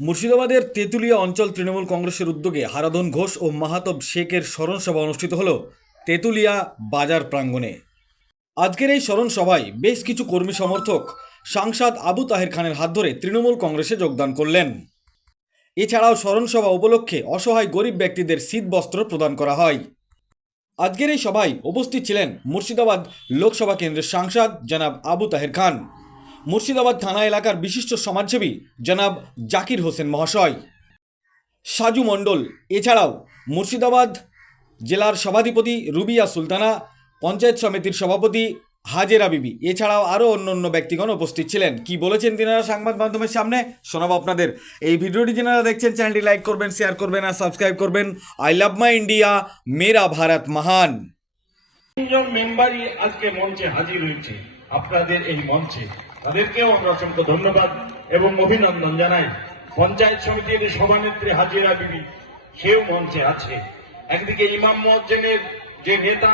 মুর্শিদাবাদের তেঁতুলিয়া অঞ্চল তৃণমূল কংগ্রেসের উদ্যোগে হারাধন ঘোষ ও মাহাতব শেখের স্মরণসভা অনুষ্ঠিত হল তেঁতুলিয়া বাজার প্রাঙ্গণে। আজকের এই স্মরণ সভায় বেশ কিছু কর্মী সমর্থক সাংসদ আবু তাহের খানের হাত ধরে তৃণমূল কংগ্রেসে যোগদান করলেন। এছাড়াও স্মরণসভা উপলক্ষে অসহায় গরিব ব্যক্তিদের শীত বস্ত্র প্রদান করা হয়। আজকের এই সভায় উপস্থিত ছিলেন মুর্শিদাবাদ লোকসভা কেন্দ্রের সাংসদ জনাব আবু তাহের খান। মুর্শিদাবাদ থানা এলাকার বিশিষ্ট সমাজসেবী জনাব জাকির হোসেন মহাশয়। সাজু মণ্ডল, এছাড়াও মুর্শিদাবাদ জেলার সভাধিপতি রুবিয়া সুলতানা, পঞ্চায়েত সমিতির সভাপতি হাজেরা বিবি, এছাড়াও আরও অন্য অন্য ব্যক্তিগণ উপস্থিত ছিলেন। কি বলেছেন তিনারা সংবাদ মাধ্যমের সামনে? শোনাবো আপনাদের। এই ভিডিওটি যারা দেখছেন, চ্যানেলটি লাইক করবেন, শেয়ার করবেন আর সাবস্ক্রাইব করবেন। আই লাভ মাই ইন্ডিয়া, মেরা ভারত মহান। তিনজন মেম্বারই আজকে মঞ্চে হাজির হয়েছে। আপনাদের এই মঞ্চে তাদেরকেও আমরা অসংখ্য ধন্যবাদ এবং অভিনন্দন জানাই। পঞ্চায়েত সমিতির সভানেত্রী হাজিরা বিবি, সেও মঞ্চে আছে। একদিকে ইমাম মজ্জেনের যে নেতা,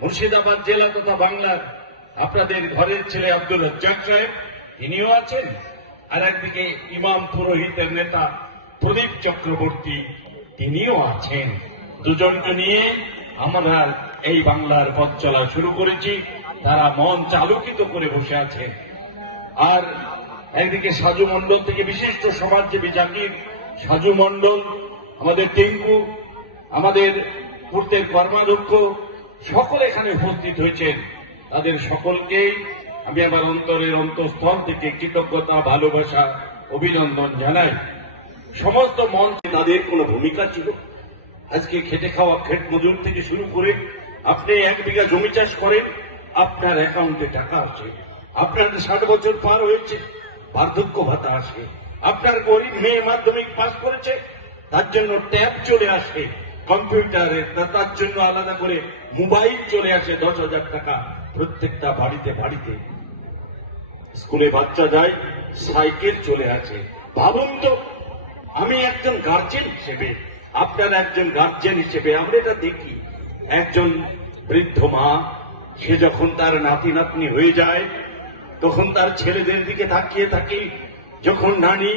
মুর্শিদাবাদ জেলা তথা বাংলার আপনাদের ঘরের ছেলে আব্দুল রাজ্জাক সাহেব তিনিও আছেন। আর একদিকে ইমাম পুরোহিতের নেতা প্রদীপ চক্রবর্তী, তিনিও আছেন। দুজনকে নিয়ে আমরা এই বাংলার পথ চলা শুরু করেছি। তারা মন চালুকিত করে বসে আছে। আর একদিকে সাজু মণ্ডল থেকে বিশিষ্ট সমাজসেবী জাকির, সাজু মণ্ডল, আমাদের টিঙ্কু, আমাদের পূর্তের কর্মাধ্যক্ষ, সকল এখানে উপস্থিত হয়েছেন। তাদের সকলকেই আমি আমার অন্তরের অন্তঃস্থল থেকে কৃতজ্ঞতা, ভালোবাসা, অভিনন্দন জানাই। সমস্ত মঞ্চে তাদের কোনো ভূমিকা ছিল? আজকে খেটে খাওয়া খেট মজুর থেকে শুরু করে আপনি এক বিঘা জমি চাষ করেন, আপনার অ্যাকাউন্টে টাকা আসে আপনার ষাট বছর পার হয়েছে, বার্ধক্য ভাতা আসে। আপনার গরিব মেয়ে মাধ্যমিক পাস করেছে, তার জন্য ট্যাব চলে আসে কম্পিউটারের তা- তার জন্য আলাদা করে মোবাইল চলে আসে দশ হাজার টাকা প্রত্যেকটা বাড়িতে বাড়িতে। স্কুলে বাচ্চা যায়, সাইকেল চলে আসে। ভাবুন তো, আমি একজন গার্জেন হিসেবে, আপনার একজন গার্জেন হিসেবে আমরা এটা দেখি। একজন বৃদ্ধ মা, সে যখন তার নাতি নাতনি হয়ে যায় তখন তার ছেলেদের দিকে তাকিয়ে থাকি। যখন নানি,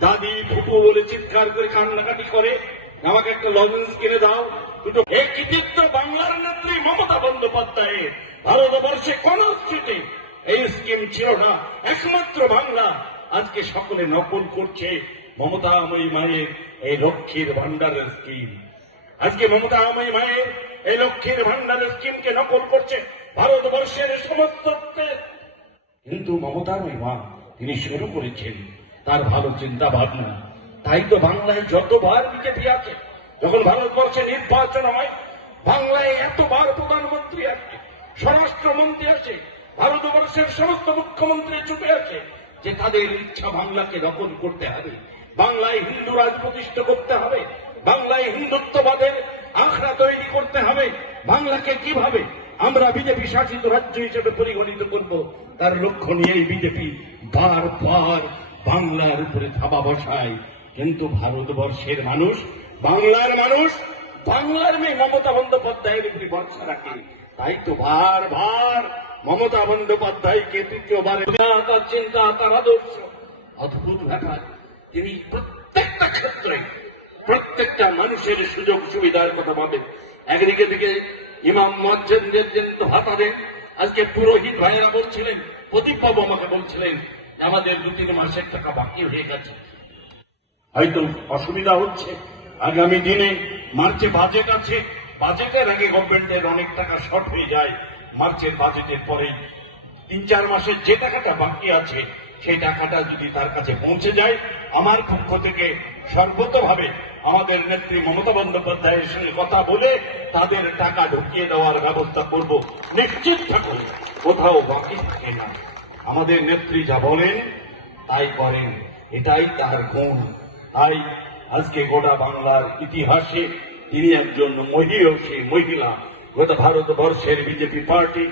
দাদি, ফুপু বলে চিৎকার করে কান্নাকাটি করে, আমাকে একটা লজেন্স কিনে দাও। দুটো বাংলার নেত্রী মমতা বন্দ্যোপাধ্যায়ের ভারতবর্ষে কোন স্ট্রিটে এই স্কিম ছিল না, একমাত্র বাংলা। আজকে সকলে নকল করছে মমতা মমতাময়ী মায়ের এই লক্ষ্মীর ভান্ডারের স্কিম। আজকে মমতা মমতাময়ী মায়ের এই লক্ষ্মীর ভান্ডারের স্কিমকে নকল করছে ভারতবর্ষের সমস্ত কিন্তু মমতাময়ী মা তিনি শুরু করেছেন। তার ভালো চিন্তা ভাবনা তাই তো বাংলায় যতবার বিজেপি আছে, যখন ভারতবর্ষে নির্বাচন হয়, বাংলায় এতবার প্রধানমন্ত্রী আসে স্বরাষ্ট্রমন্ত্রী আসে ভারতবর্ষের সমস্ত মুখ্যমন্ত্রী ছুটে আছে, যে তাদের ইচ্ছা বাংলাকে দখল করতে হবে। বাংলায় হিন্দু রাজ প্রতিষ্ঠা করতে হবে, বাংলায় হিন্দুত্ববাদের আখড়া তৈরি করতে হবে। বাংলাকে কীভাবে আমরা বিজেপি শাসিত রাজ্য হিসেবে পরিগণিত করব। তার লক্ষ্য নিয়েই বিজেপি বারবার বাংলার উপরে থাবা বসায়। কিন্তু ভারতবর্ষের মানুষ, বাংলার মানুষ, বাংলার মেয়ে মমতা বন্দ্যোপাধ্যায়ের উপরে ভরসা রাখে তাই তো বারবার মমতা বন্দ্যোপাধ্যায়কে তৃতীয়বার তার চিন্তা, তার আদর্শ, অদ্ভুত ব্যাপার। তিনি প্রত্যেকটা ক্ষেত্রে প্রত্যেকটা মানুষের সুযোগ সুবিধার কথা ভাবেন। একদিকে দিকে ইমাম মজ্জেনদের ভাতা দেন আজকে পুরোহিত ভাইয়েরা বলছিলেন প্রদীপ বাবু আমাকে বলছিলেন আমাদের দু তিন মাসের টাকা বাকি হয়ে গেছে। হয়তো অসুবিধা হচ্ছে। আগামী দিনে মার্চে বাজেট আছে। বাজেটের আগে গভর্নমেন্টের অনেক টাকা শর্ট হয়ে যায়। মার্চের বাজেটের পরে তিন চার মাসের যে টাকাটা বাকি আছে, সেই টাকাটা যদি তার কাছে পৌঁছে যায়, আমার পক্ষ থেকে সর্বতভাবে আমাদের নেত্রী মমতা বন্দ্যোপাধ্যায়ের সঙ্গে কথা বলে তাদের টাকা ঢুকিয়ে দেওয়ার ব্যবস্থা করব। নিশ্চিত থাকুন, কোথাও বাকি থাকে না। আমাদের নেত্রী যা বলেন, তাই করেন। এটাই তার গুণ। তাই আজকে গোটা বাংলার ইতিহাসে তিনি একজন মহিয়সী মহিলা। গোটা ভারতবর্ষের বিজেপি পার্টি,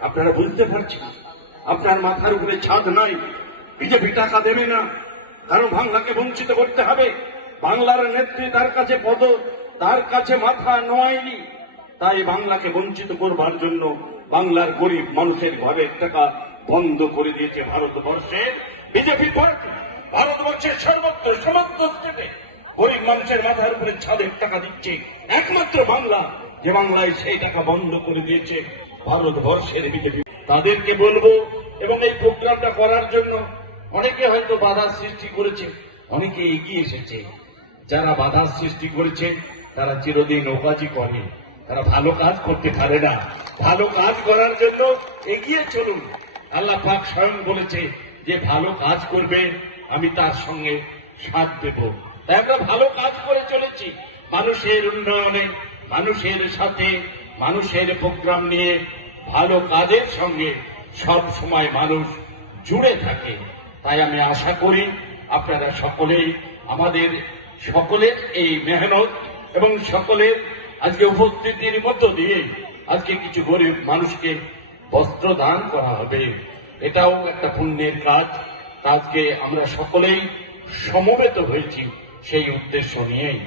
আপনারা বুঝতে পারছেন? আপনার মাথার উপরে ছাদ নাই, বিজেপি টাকা দেবে না। কারণ বাংলাকে বঞ্চিত করতে হবে। বাংলার নেত্রী তার কাছে পদ, তার কাছে মাথা নোয়ায়নি। তাই বাংলাকে বঞ্চিত করবার জন্য বাংলার গরিব মানুষের ঘরের টাকা বন্ধ করে দিয়েছে ভারতবর্ষের বিজেপি পার্টি। ভারতবর্ষের সর্বত্র, সমস্ত মানুষের মাথার উপরে ছাদের টাকা দিচ্ছে। একমাত্র বাংলা, যে বাংলায় সেই টাকা বন্ধ করে দিয়েছে ভারতবর্ষের বিজেপি। তাদেরকে বলব, এবং এই প্রোগ্রামটা করার জন্য অনেকে হয়তো বাধা সৃষ্টি করেছে, অনেকে এগিয়ে এসেছে। যারা বাধা সৃষ্টি করেছে, তারা চিরদিন ওকাজি করে। তারা ভালো কাজ করতে পারে না। ভালো কাজ করার জন্য এগিয়ে চলুন। আল্লাহ পাক স্বয়ং বলেছে যে, ভালো কাজ করবে, আমি তার সঙ্গে সাথ দেব। তাই আমরা ভালো কাজ করে চলেছি। মানুষের উন্নয়নে, মানুষের সাথে, মানুষের প্রোগ্রাম নিয়ে ভালো কাজের সঙ্গে সব সময় মানুষ জুড়ে থাকে। তাই আমি আশা করি আপনারা সকলেই, আমাদের সকলের এই মেহনত এবং সকলের আজকে উপস্থিতির মধ্য দিয়ে আজকে কিছু গরিব মানুষকে বস্ত্র দান করা হবে। এটাও একটা পুণ্যের কাজ। আজকে আমরা সকলেই সমবেত হয়েছি সেই উদ্দেশ্য নিয়েই।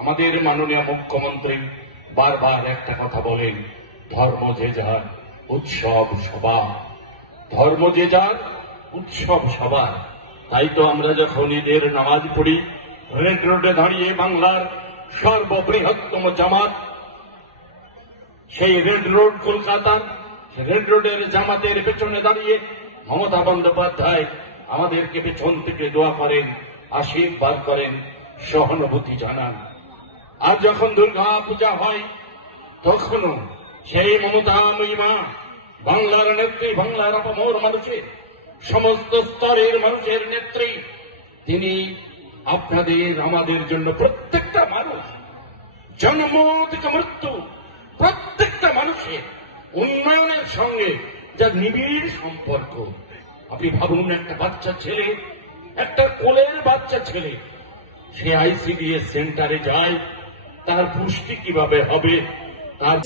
আমাদের মাননীয় মুখ্যমন্ত্রী বারবার একটা কথা বলেন, ধর্ম যে যার, উৎসব সভা ধর্ম যে যার উৎসব সবার। তাই তো আমরা যখন ঈদের নামাজ পড়ি, রেড রোডে দাঁড়িয়ে বাংলার সর্ববৃহত্তম জামাত, সেই রেড রোড কলকাতার রেড রোডের জামাতের পেছনে দাঁড়িয়ে মমতা বন্দ্যোপাধ্যায় আমাদেরকে পেছন থেকে দোয়া করেন, আশীর্বাদ করেন, সহানুভূতি জানান। আর যখন দুর্গা পূজা হয়, তখনও সেই মমতা মা বাংলার নেত্রী, বাংলার আপামর মানুষের সমস্ত স্তরের মানুষের নেত্রী, তিনি আপনাদের, আমাদের জন্য প্রত্যেকটা মানুষ, জন্ম থেকে মৃত্যু, প্রত্যেকটা মানুষের উন্নয়নের সঙ্গে যা নিবিড় সম্পর্ক। আপনি ভাবুন, একটা বাচ্চা ছেলে, একটা কোলের বাচ্চা ছেলে, সে আইসিডিএস সেন্টারে যায়, তার পুষ্টি কীভাবে হবে, তার